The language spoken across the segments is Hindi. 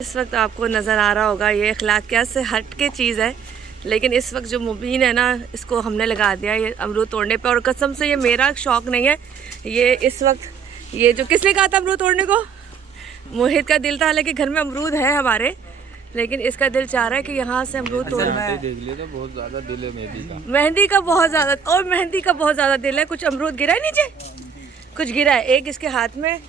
इस वक्त आपको नज़र आ रहा होगा ये अखलाकियात से हट के चीज़ है, लेकिन इस वक्त जो मुबीन है ना, इसको हमने लगा दिया ये अमरूद तोड़ने पे। और कसम से ये मेरा शौक़ नहीं है, ये इस वक्त ये जो किसने कहा था अमरूद तोड़ने को? मोहित का दिल था। हालांकि घर में अमरूद है हमारे, लेकिन इसका दिल चाह रहा है कि यहाँ से अमरूद तोड़ना है। देख लिया तो बहुत ज़्यादा दिल है मेहंदी का बहुत ज़्यादा, और मेहंदी का बहुत ज़्यादा दिल है। कुछ अमरूद गिरा है नीचे, कुछ गिरा है। एक इसके हाथ में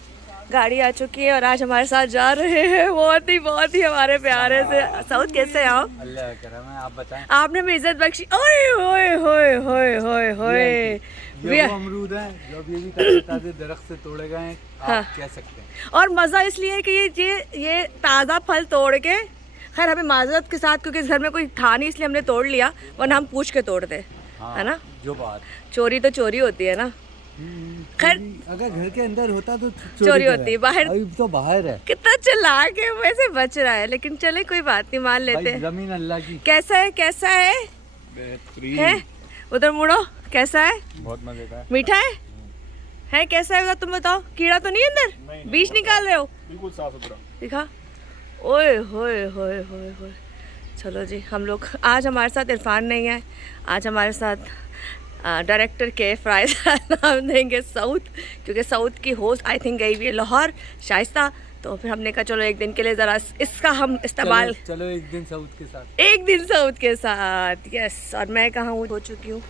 गाड़ी आ चुकी है और आज हमारे साथ जा रहे हैं। बहुत ही हमारे प्यारे से साउथ। कैसे आओ? अल्लाह करम है, आप बताएं। आपने हमें इज्जत बख्शी। ओए होए होए होए होए होए, ये वो अमरूद हैं जो अब ये भी ताज़े दरख्त से तोड़े गए हैं, आप कह सकते हैं। और मज़ा इसलिए है कि ये ताज़ा फल तोड़ के, खैर हमें माजरत के साथ, क्योंकि इस घर में कोई था नहीं इसलिए हमने तोड़ लिया, वरना हम पूछ के तोड़ते, है ना? जो बात चोरी तो चोरी होती है ना। खैर अगर घर के अंदर होता तो चोरी होती है, बाहर अभी तो बाहर है। कितना चिल्ला के वैसे बच रहा है, लेकिन चले कोई बात नहीं, मान लेते हैं। जमीन अल्लाह की। कैसा है? कैसा है? बेहतरीन है? उधर मुड़ो। कैसा है? बहुत मजे का है। मीठा है? कैसा है तुम बताओ? कीड़ा तो नहीं अंदर? नहीं, बीज निकाल रहे हो? बिल्कुल साफ सुथरा। दिखा। ओए होए होए होए होए। चलो जी, हम लोग आज हमारे साथ इरफान नहीं है, आज हमारे साथ डायरेक्टर के फ्राइज नाम देंगे साउथ, क्योंकि साउथ की होस्ट आई थिंक गई हुई है लाहौर, शाइस्ता। तो फिर हमने कहा चलो एक दिन के लिए ज़रा इसका हम इस्तेमाल, चलो एक दिन साउथ के साथ, एक दिन साउथ के साथ। यस। और मैं कहाँ हो चुकी हूँ,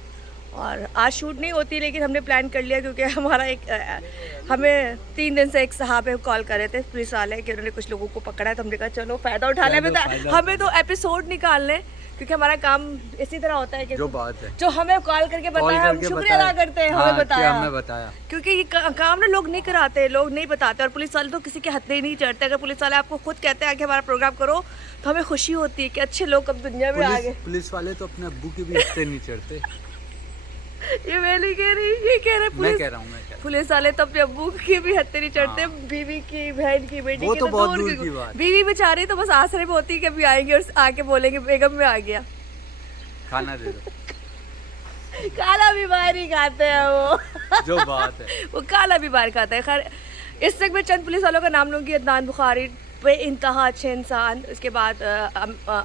और आज शूट नहीं होती, लेकिन हमने प्लान कर लिया क्योंकि हमारा हमें 3 दिन से एक साहब कॉल कर रहे थे पुलिस वाले कि उन्होंने कुछ लोगों को पकड़ा है। तो हमने कहा चलो फ़ायदा उठाने में, हमें तो एपिसोड निकालने, क्योंकि हमारा काम इसी तरह होता है कि जो बात है, जो हमें कॉल करके बताया हम शुक्रिया अदा करते हैं। हमें बताया, क्योंकि ये काम ना लोग नहीं कराते, लोग नहीं बताते, और पुलिस वाले तो किसी के हत्थे ही नहीं चढ़ते। अगर पुलिस वाले आपको खुद कहते हैं कि हमारा प्रोग्राम करो, तो हमें खुशी होती है कि अच्छे लोग अब दुनिया में आ गए। पुलिस वाले तो अपने अब्बू के भी हत्थे नहीं चढ़ते। ये मैं नहीं कह रही, ये कह रहे पुलिस, मैं कह रहा हूँ पुलिस वाले तो अपने अब्बू की भी हत्थे नहीं चढ़ते। बीवी की, बहन की, बेटी वो की तो बहुत दूर की बात। बीवी बेचारी तो बस आसरे में होती है कि अभी आएंगे और आके बोलेंगे बेगम में आ गया, खाना दे दो। काला बीमार ही खाते हैं वो। जो बात है, वो काला बीमार खाता है। खैर इस तक मैं चंद पुलिस वालों का नाम लूँगी। अदनान बुखारी पे इंतहा अच्छे इंसान, उसके बाद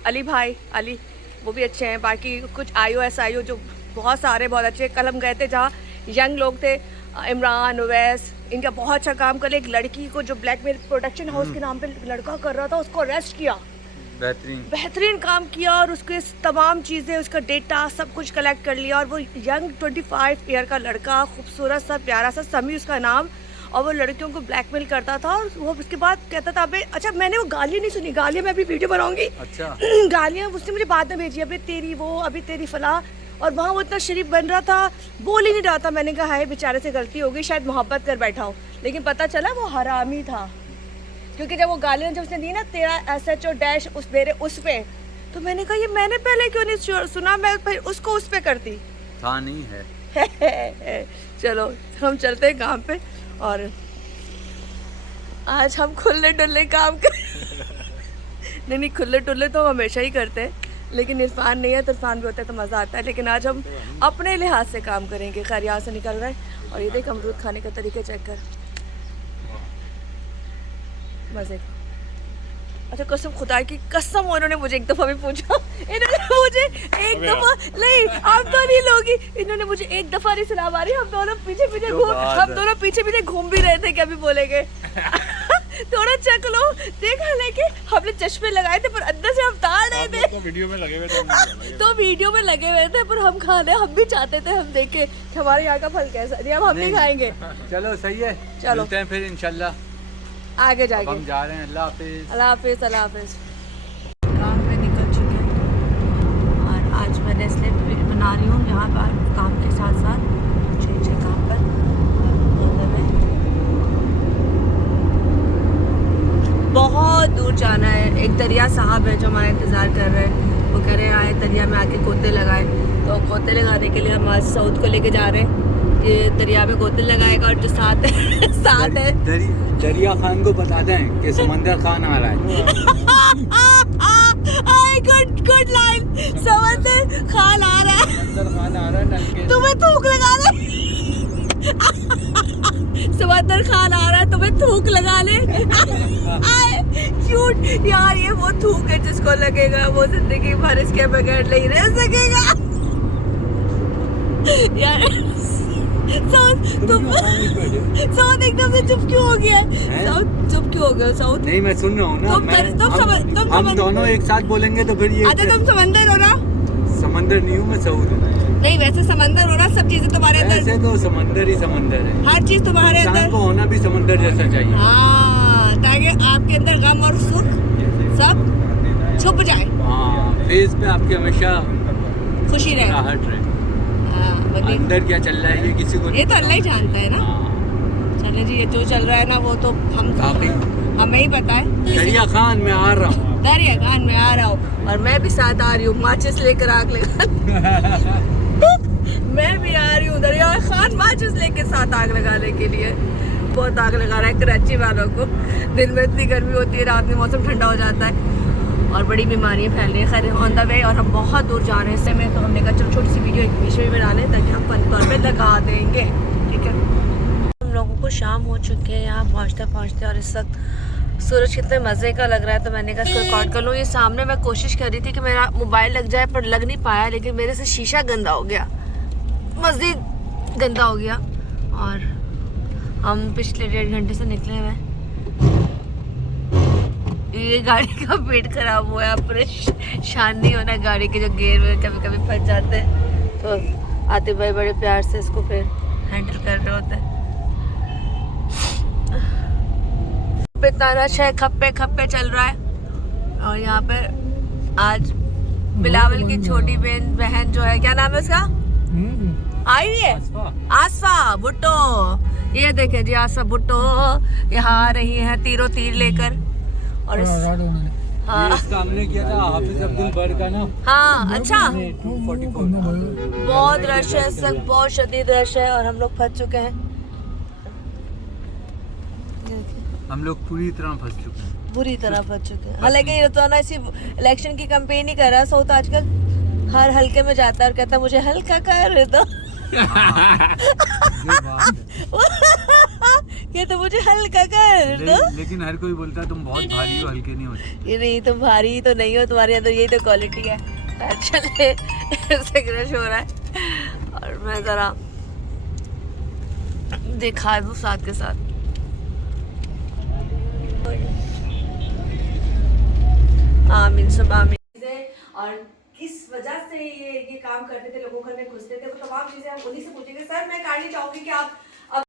अली भाई, अली वो भी अच्छे हैं। बाकी कुछ IOS जो बहुत सारे बहुत अच्छे। कल हम गए थे जहाँ यंग लोग थे, इमरान, उवैस, इनका बहुत अच्छा काम कर। एक लड़की को जो ब्लैकमेल प्रोटेक्शन हाउस के नाम पे लड़का कर रहा था, उसको अरेस्ट किया। बेहतरीन काम किया, और उसके तमाम चीज़ें, उसका डेटा सब कुछ कलेक्ट कर लिया। और वो यंग 25 ईयर का लड़का, खूबसूरत सा, प्यारा सा, समी उसका नाम, और वो लड़कियों को ब्लैकमेल करता था। और वो उसके बाद कहता था अबे, अच्छा मैंने वो गालियाँ नहीं सुनी, गालियाँ मैं अभी वीडियो बनाऊंगी। अच्छा गालियाँ उसने मुझे बाद में भेजी, अबे तेरी वो, अभी तेरी फला। और वहाँ वो इतना शरीफ बन रहा था, बोल ही नहीं रहा था। मैंने कहा है बेचारे से गलती हो गई, शायद मोहब्बत कर बैठा हो, लेकिन पता चला वो हरामी था। क्योंकि जब वो गालियाँ जब उसने दी ना, तेरा SHO डैश उस मेरे उस पे, तो मैंने कहा ये मैंने पहले क्यों नहीं सुना, मैं फिर उसको उस पे करती था नहीं है। चलो हम चलते हैं काम पे, और आज हम खुले डुल्ले काम कर नहीं, खुले डुल्ले तो हम हमेशा ही करते हैं, लेकिन इरफान नहीं है तो इरफान भी होता है तो मज़ा आता है। लेकिन आज हम अपने लिहाज से काम करेंगे। खैर यहाँ से निकल रहे हैं, और ये देख अमरूद खाने का तरीका चेक कर, मज़े का। अच्छा कसम खुदा की कसम, उन्होंने मुझे एक दफ़ा भी पूछा, इन्होंने मुझे एक दफ़ा नहीं, आप तो नहीं लोगी, इन्होंने मुझे एक दफ़ा नहीं सुना मारी। हम दोनों पीछे पीछे घूम भी रहे थे कि अभी बोलेंगे। थोड़ा चेक लो, देखा लेके हमने चश्मे लगाए थे पर अंदर से हम तार रहे थे। तो वीडियो में लगे हुए थे, तो वीडियो में लगे हुए थे, पर हम खाने हम भी चाहते थे, हम देखे कि हमारे यहाँ का फल कैसा है। अब हम नहीं खाएंगे। चलो सही है, चलो मिलते हैं फिर इंशाल्लाह आगे जाके। हम जा रहे हैं। अल्लाह हाफिज। अल्लाह हाफिज। अल्लाह हाफिज। काम पे निकल चुके हैं, और आज मैं नेस्ले बना रही हूँ यहाँ पर काम के साथ साथ, अच्छे काम पर। बहुत दूर जाना है। एक दरिया साहब है जो हमारा इंतज़ार कर रहे हैं, वो कह रहे हैं आए दरिया में आके गोते लगाए। तो गोते लगाने के लिए हम आज साउथ को लेके जा रहे हैं, ये दरिया में गोते लगाएगा। और जो साथ है दरिया खान को बता दें कि समंदर खान आ रहा है। गुड लाइन, समंदर खान आ रहा है, तुम्हें थूक लगा ले। समंदर खान आ रहा है, तुम्हें थूक लगा ले। क्यूट यार, ये वो थूक है जिसको लगेगा वो जिंदगी भर इसके बगैर नहीं रह सकेगा यार। साउथ एकदम से चुप क्यों हो गया? साउथ चुप क्यों हो गया? साउथ नहीं, मैं सुन रहा हूँ ना। हम दोनों एक साथ बोलेंगे तो फिर ये अच्छा तुम समंदर हो ना? समंदर नहीं हूँ मैं, सऊद हूँ। नहीं वैसे समंदर हो ना, सब चीजें तुम्हारे अंदर। वैसे तो समंदर ही समंदर है, हर चीज तुम्हारे इंसान अंदर को होना भी समंदर जैसा चाहिए। हाँ, ताकि आपके अंदर गम और सुख सब छुप जाए। हाँ, फेस पे आपके हमेशा खुशी रहे, राहत रहे। हाँ, अंदर क्या चल रहा है ये किसी को ये तो अल्लाह ही जानता है ना। हाँ। चले जी, ये जो चल रहा है ना वो तो हमें ही पता है। दरिया खान मैं आ रहा हूँ, दरिया खान में आ रहा हूँ, और मैं भी साथ आ रही हूँ, माचिस लेकर आग लगा मैं भी आ रही हूँ दरिया खान माचिस लेके साथ आग लगाने के लिए। बहुत आग लगा रहा है कराची वालों को। दिन में इतनी गर्मी होती है, रात में मौसम ठंडा हो जाता है और बड़ी बीमारियाँ फैल रही है। खैर ऑन द वे, और हम बहुत दूर जा रहे हैं इससे में, तो हमने कहा चलो छोटी सी वीडियो एक बीच में बना लें ताकि हम फन तौर पे लगा देंगे, ठीक है। हम लोगों को शाम हो चुकी है यहाँ पहुँचते पहुँचते, और इस वक्त सूरज कितने मज़े का लग रहा है, तो मैंने कहा इसको रिकॉर्ड कर लूँ। ये सामने मैं कोशिश कर रही थी कि मेरा मोबाइल लग जाए पर लग नहीं पाया, लेकिन मेरे से शीशा गंदा हो गया, मज़ीद गंदा हो गया। और हम पिछले 1.5 घंटे से निकले हुए हैं। ये गाड़ी का पेट खराब हुआ है, परेशान नहीं होना, गाड़ी के जो गेयर में कभी कभी फंस जाते हैं, तो आतिफ भाई बड़े प्यार से इसको फिर हैंडल कर रहे होते हैं। इतना रश है, खप्पे खप्पे चल रहा है। और यहाँ पे आज बिलावल की छोटी बहन जो है, क्या नाम है उसका, आई हुई है आसफा भुट्टो। ये देखे जी आसफा भुट्टो यहाँ आ रही है तीरों तीर लेकर। और हाँ, इसका हमने किया था हाफिज अब्दुल बर का ना। हाँ अच्छा, 244 बहुत रश है, सब बहुत शदीद रश है, और हम लोग फंस चुके हैं। हम लोग पूरी तरह फंस चुके हैं, बुरी तरह फंस चुके हैं। हालांकि ये तो ना इसी इलेक्शन की कैंपेन ही कर रहा है साउथ आजकल, हर हल्के में जाता है और कहता है मुझे हल्का कर दो ये तो मुझे हल्का कर दो। लेकिन हर कोई बोलता है तुम बहुत भारी हो, हल्के नहीं होते। ये नहीं, तुम भारी तो नहीं हो, तुम्हारे अंदर यही तो क्वालिटी है। चले ऐसे क्रश हो रहा है, और मैं जरा दिखा दूं साथ के साथ। आमीन सब आमीन। और किस वजह से ये काम करते थे, लोगों घर में घुसते थे, वो तमाम चीजें हम उन्हीं से पूछेंगे। सर मैं कहना चाहूंगी कि आप